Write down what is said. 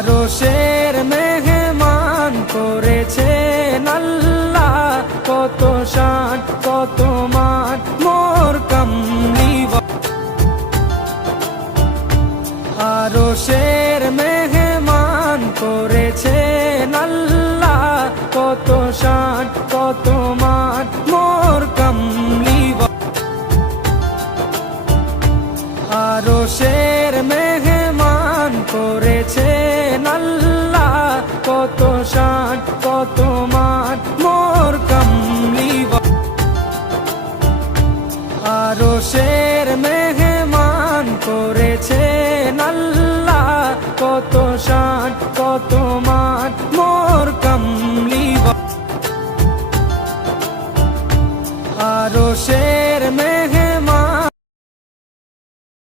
আরশের মেহমান করেছেন আল্লাহ, কত শান কত মান মোর কামলি। আরশের মেহমান করেছেন আল্লাহ, কত শান কত মান মোর কামলি। আরশের মেহমান করেছেন আল্লাহ, কত শান কত